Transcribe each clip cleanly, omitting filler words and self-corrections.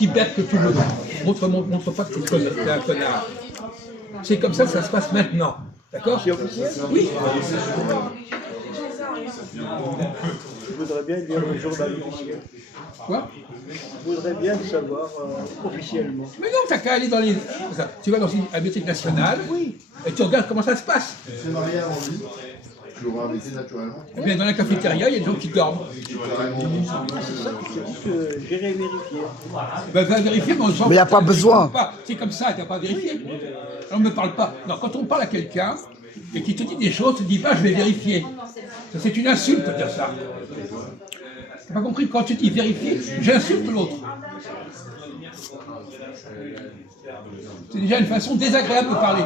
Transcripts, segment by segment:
aussi bête que tu veux. Montre pas que tu es un connard. C'est comme ça que ça se passe maintenant. D'accord? Oui. Je voudrais bien lire le journal officiel. Quoi? Je voudrais bien le savoir officiellement. Mais non, t'as qu'à aller dans les... Tu vas dans une bibliothèque nationale, et tu regardes comment ça se passe. Tu sais marier avant lui, tu l'auras invité naturellement. Eh bien, dans la cafétéria, il y a des gens qui dorment. C'est ça que je te dis que j'irai vérifier. Ben, va vérifier, mais on s'en Mais il n'y a pas besoin. C'est comme ça, tu n'as pas vérifié. On ne me parle pas. Non, quand on parle à quelqu'un et qu'il te dit des choses, tu ne dis pas je vais vérifier. Ça, c'est une insulte de dire ça. Tu n'as pas compris? Quand tu dis vérifier, j'insulte l'autre. C'est déjà une façon désagréable de parler.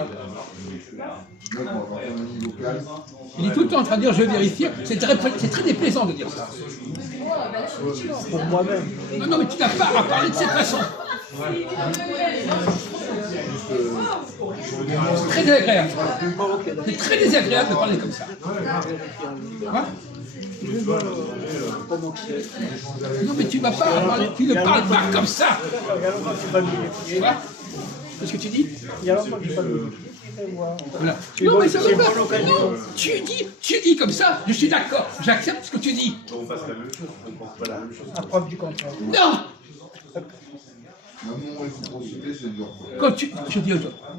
Il est tout le temps en train de dire je vais vérifier. C'est très déplaisant de dire ça. Pour moi-même. Non, non, mais tu n'as pas à parler de cette façon. C'est très désagréable. C'est très désagréable de parler comme ça. Hein? Non, mais tu ne vas pas parler, tu ne parles pas comme ça. Quoi? Qu'est-ce que tu dis? Il y a longtemps que je n'ai pas vu. Voilà. Non, mais ça ne va pas. Non, tu dis comme ça, je suis d'accord, j'accepte ce que tu dis. À preuve du contraire. Non!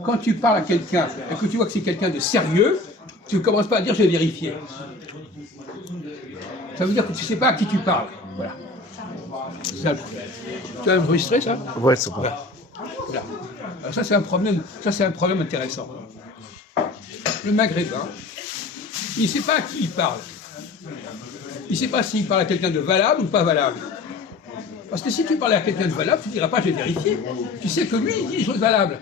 Quand tu parles à quelqu'un et que tu vois que c'est quelqu'un de sérieux, tu ne commences pas à dire je vais vérifier. Ça veut dire que tu ne sais pas à qui tu parles. Voilà. C'est ça le problème. Tu as enregistré ça? Ouais, c'est bon. Voilà. Alors ça c'est un problème intéressant. Le Maghrébin, il ne sait pas à qui il parle. Il ne sait pas s'il parle à quelqu'un de valable ou pas valable. Parce que si tu parlais à quelqu'un de valable, tu ne diras pas je vais vérifier. Tu sais que lui, il dit des choses valables.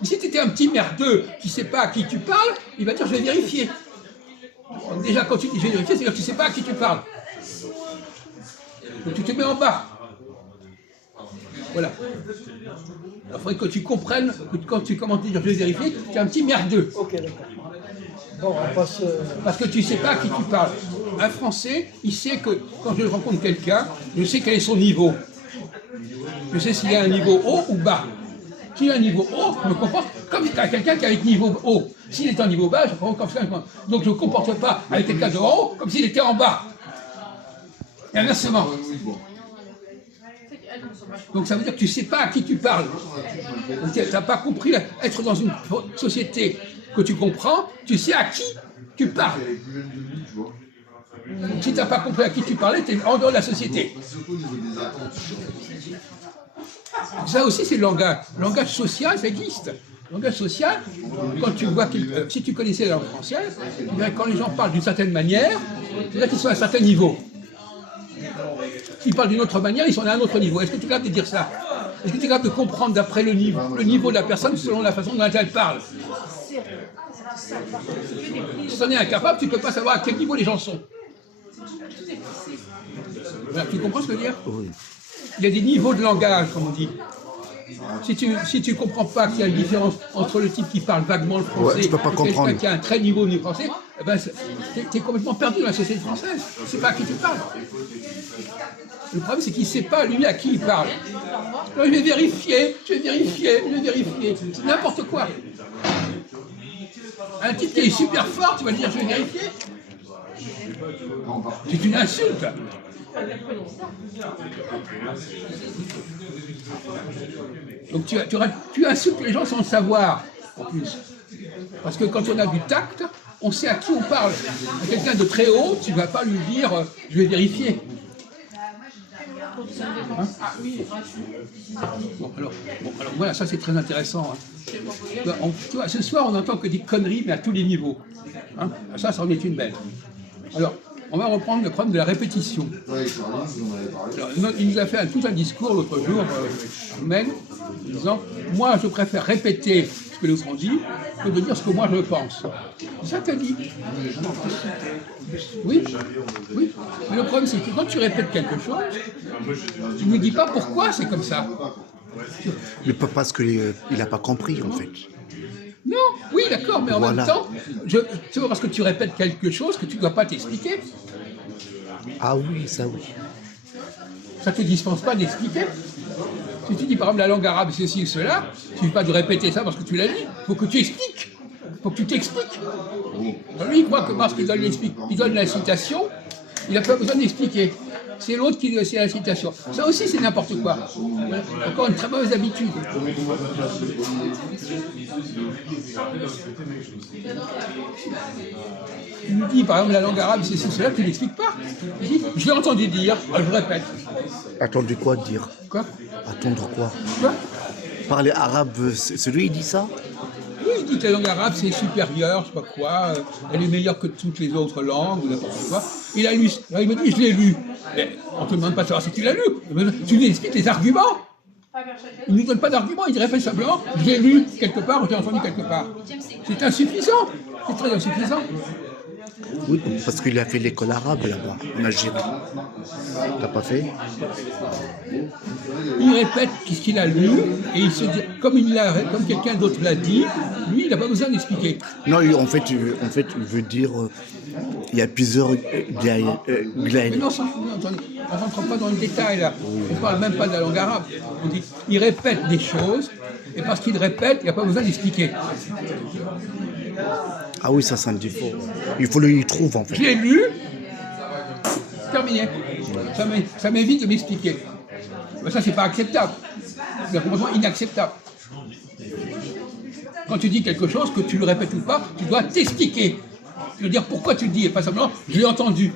Mais si tu étais un petit merdeux qui ne sait pas à qui tu parles, il va dire je vais vérifier. Donc déjà quand tu dis je vais vérifier, c'est-à-dire que tu ne sais pas à qui tu parles. Donc tu te mets en bas. Voilà. Il faudrait que tu comprennes que quand tu commences à dire je vais vérifier, tu es un petit merdeux. Ok, d'accord. Bon, on passe. Parce que tu ne sais pas à qui tu parles. Un Français, il sait que quand je rencontre quelqu'un, je sais quel est son niveau. Je sais s'il a un niveau haut ou bas. S'il a un niveau haut, je me comporte comme quelqu'un qui a un niveau haut. S'il est en niveau bas, je me comporte comme ça. Donc je ne me comporte pas avec quelqu'un de haut comme s'il était en bas. Et inversement. Donc ça veut dire que tu ne sais pas à qui tu parles. Tu n'as pas compris être dans une société que tu comprends, tu sais à qui tu parles. Si tu n'as pas compris à qui tu parlais, tu es en dehors de la société. Ça aussi, c'est le langage. Le langage social, ça existe. Le langage social, quand tu vois si tu connaissais la langue française, tu verrais que quand les gens parlent d'une certaine manière, c'est-à-dire qu'ils sont à un certain niveau. S'ils parlent d'une autre manière, ils sont à un autre niveau. Est-ce que tu es capable de dire ça? Est-ce que tu es capable de comprendre d'après le niveau de la personne selon la façon dont elle parle? Si tu en es incapable, tu ne peux pas savoir à quel niveau les gens sont. Voilà, tu comprends ce que je veux dire? Oui. Il y a des niveaux de langage, comme on dit. Si tu ne comprends pas qu'il y a une différence entre le type qui parle vaguement le français tu peux pas et quelqu'un comprendre. qui a un très niveau du français, eh ben, tu es complètement perdu dans la société française. Tu ne sais pas à qui tu parles. Le problème, c'est qu'il ne sait pas, lui, à qui il parle. Alors, je vais vérifier. C'est n'importe quoi. Un type qui est super fort, tu vas lui dire je vais vérifier. C'est une insulte. Donc tu insultes les gens sans le savoir, en plus. Parce que quand on a du tact, on sait à qui on parle. À quelqu'un de très haut, tu ne vas pas lui dire je vais vérifier. Hein? Bon, alors voilà, ça c'est très intéressant. Hein. Tu vois, ce soir, on n'entend que des conneries, mais à tous les niveaux. Hein? Ça en est une belle. Alors, on va reprendre le problème de la répétition. Alors, il nous a fait tout un discours l'autre jour, Armen, disant « Moi, je préfère répéter ce que l'autre dit que de dire ce que moi je pense. » C'est ça que tu as dit. Oui. Mais le problème, c'est que quand tu répètes quelque chose, tu ne me dis pas pourquoi c'est comme ça. Mais pas parce qu'il n'a pas compris, en fait. Non, oui, d'accord, mais en Voilà. même temps, c'est pas parce que tu répètes quelque chose que tu ne dois pas t'expliquer. Ah oui, ça oui. Ça ne te dispense pas d'expliquer. Si tu dis par exemple la langue arabe, ceci ou cela, il ne suffit pas de répéter ça parce que tu l'as dit, il faut que tu expliques. Il faut que tu t'expliques. Lui, il croit que parce qu'il donne la citation, il n'a pas besoin d'expliquer. C'est l'autre qui c'est la citation. Ça aussi, c'est n'importe quoi. Encore une très mauvaise habitude. Il nous dit, par exemple, la langue arabe, c'est cela, tu ne l'expliques pas. Il dit, je l'ai entendu dire, alors je répète. Attendu quoi dire? Quoi? Attendre quoi? Quoi? Parler arabe, c'est lui, il dit ça? Oui, il dit que la langue arabe, c'est supérieur, je sais pas quoi, elle est meilleure que toutes les autres langues, ou n'importe quoi. Il a lu, alors il me dit, je l'ai lu. Mais on ne te demande pas de savoir si tu l'as lu. Tu lui expliques les arguments. Il ne nous donne pas d'arguments, il répète simplement, je l'ai lu quelque part, ou j'ai entendu quelque part. C'est insuffisant, c'est très insuffisant. Oui, parce qu'il a fait l'école arabe là-bas, en Algérie. T'as pas fait? Il répète ce qu'il a lu, et il se dit, comme quelqu'un d'autre l'a dit, lui, il n'a pas besoin d'expliquer. Non, en fait, il veut dire, il y a plusieurs Mais non, on ne rentre pas dans le détail là. On ne parle même pas de la langue arabe. On dit, il répète des choses, et parce qu'il répète, il n'y a pas besoin d'expliquer. Ah oui, ça, c'est un défaut. Il faut le trouver, en fait. Je l'ai lu, terminé. Ça m'évite de m'expliquer. Mais ça, c'est pas acceptable. C'est complètement inacceptable. Quand tu dis quelque chose, que tu le répètes ou pas, tu dois t'expliquer. Tu veux dire pourquoi tu le dis, et pas simplement, je l'ai entendu.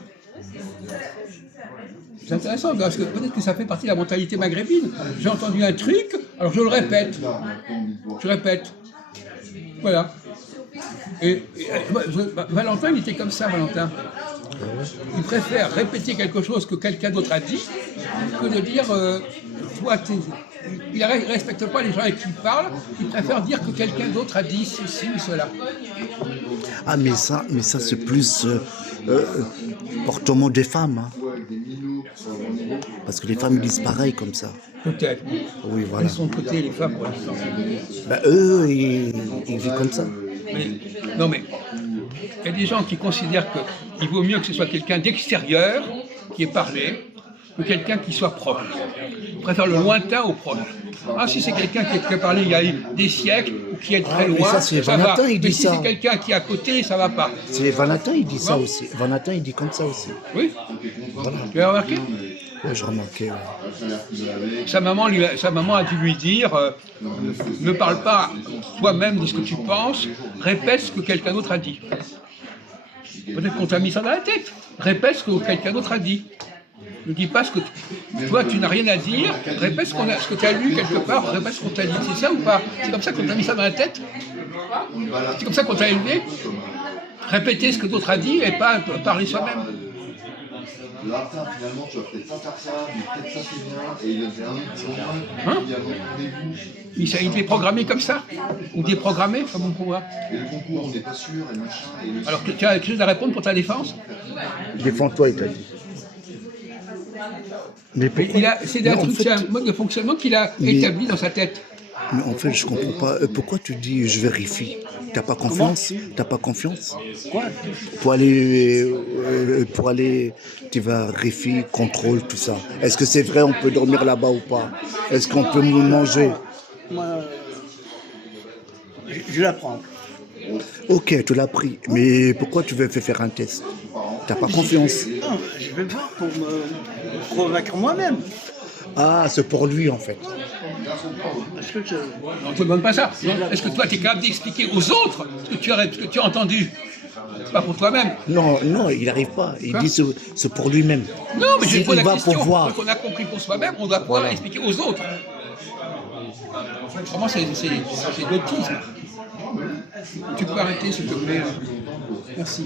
C'est intéressant, parce que peut-être que ça fait partie de la mentalité maghrébine. J'ai entendu un truc, alors je le répète. Je répète. Voilà. Valentin, il était comme ça, Valentin. Il préfère répéter quelque chose que quelqu'un d'autre a dit que de dire il ne respecte pas les gens avec qui il parle, il préfère dire que quelqu'un d'autre a dit ceci ou cela. Ah, mais ça c'est plus comportement des femmes. Hein. Parce que les femmes ils disent pareil comme ça. Peut-être. Oui, voilà. Ils sont de côté, les femmes, pour l'instant. Bah, eux, ils vivent comme ça. Non, mais il y a des gens qui considèrent qu'il vaut mieux que ce soit quelqu'un d'extérieur qui ait parlé que quelqu'un qui soit proche. Ils préfèrent le lointain au proche. Ah, si c'est quelqu'un qui a parlé il y a des siècles ou qui est très loin, ça, c'est Valentin, va. il dit mais si ça. c'est quelqu'un qui est à côté, ça va pas. C'est Valentin, il dit ça aussi. Valentin, il dit comme ça aussi. Oui. Voilà. Tu as remarqué? Ouais, j'ai remarqué. Ouais. Sa maman a dû lui dire ne parle pas toi-même de ce que tu penses, répète ce que quelqu'un d'autre a dit. Peut-être qu'on t'a mis ça dans la tête. Répète ce que quelqu'un d'autre a dit. Ne dis pas ce que toi tu n'as rien à dire, répète ce que tu as lu quelque part, répète ce qu'on t'a dit. C'est ça ou pas? C'est comme ça qu'on t'a mis ça dans la tête? C'est comme ça qu'on t'a élevé? Répéter ce que d'autres a dit et pas parler soi-même. Là, finalement, tu vas peut-être pas faire ça, mais peut-être ça c'est bien, et il y a un autre Hein? il y a un rendez-vous. Il est programmé comme ça? Ou déprogrammé, comme on pourra? Et le concours, on n'est pas sûr, et machin. Et le... Alors que tu as quelque chose à répondre pour ta défense? Défends-toi, il t'a dit. Mais pourquoi? C'est un mode de fonctionnement qu'il a établi dans sa tête. Mais en fait, je comprends pas. Pourquoi tu dis je vérifie? T'as pas confiance? T'as pas confiance? Quoi? Pour aller, tu vas vérifier, contrôle, tout ça. Est-ce que c'est vrai, on peut dormir là-bas ou pas? Est-ce qu'on peut manger? Moi, je l'apprends. Ok, tu l'as pris. Mais pourquoi tu veux faire un test? T'as pas confiance? Non, je vais voir pour me convaincre moi-même. Ah, c'est pour lui en fait. Parce que On ne te demande pas ça. Est-ce que toi, tu es capable d'expliquer aux autres ce que tu as entendu? C'est pas pour toi-même. Non, il n'arrive pas. Il Quoi? dit c'est pour lui-même. Non, mais je Il pose la va question. pouvoir. Quand on a compris pour soi-même, on doit pouvoir expliquer aux autres. Vraiment, c'est d'autisme. Tu peux arrêter, s'il te plaît. Merci.